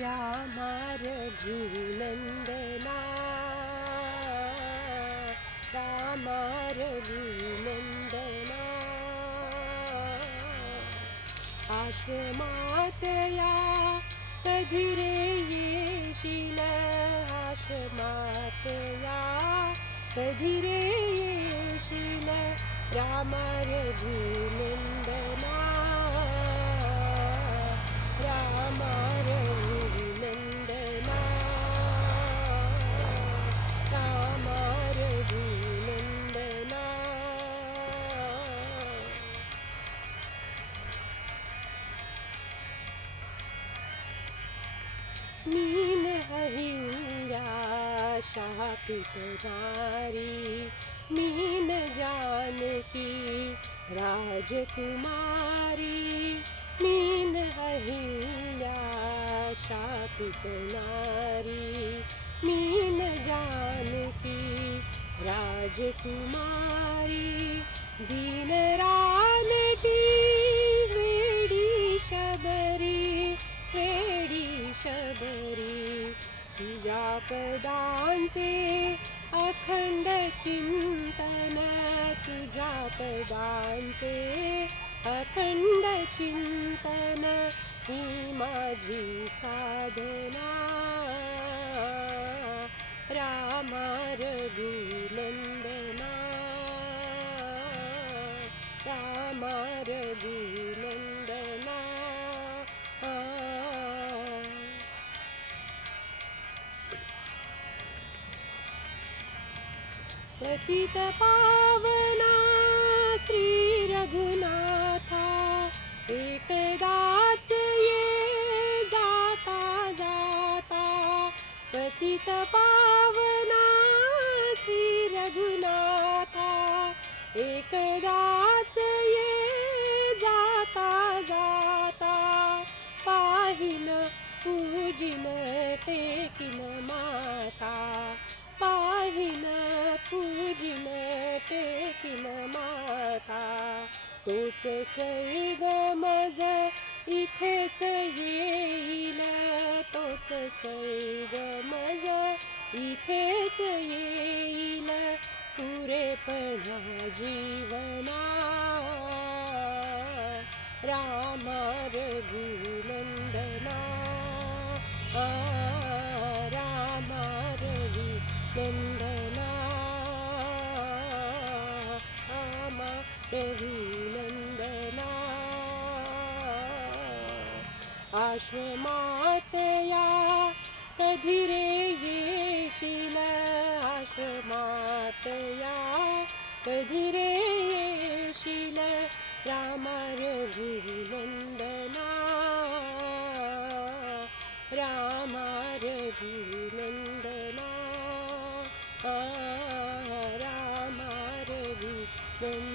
रामा रघुनंदना रामा रघुनंदना आश्रमात या कधी रे येशील आश्रमात या कधी रे येशील रामा रघुनंदना रामा रघुनंदना रामा रघुनंदना मीन अहिल्या शापित नारी मीन जानकी राजकुमारी मीन अहिल्या शापित नारी मीन जानकी राजकुमारी दीन रानटी वेडी शबरी वेडी शबरी तुझ्या पदांचे अखंड चिंतन तुझ्या पदांचे अखंड चिंतन ही माझी साधना रामा रघुनंदना रामा रघुनंदना पतित पावना श्री रघुनाथा एकदाच ये जाता जाता पतित पावना श्री रघुनाथा एकदाच ये जाता जाता पाहिन पूजिन टेकिन माता पाहिन पूजिन टेकिन माता तोच स्वर्ग मज इथेच येईल तोच स्वर्ग मज इथेच येईल पुरेपणा जीवना रामा रघुनंदना रामा रघुनंदना रामा रघुनंदना आश्रमात या कधी रे येशील आश्रमात या कधी रे येशील रामा रघुनंदना रामा रघुनंदना रामा रघुनंदना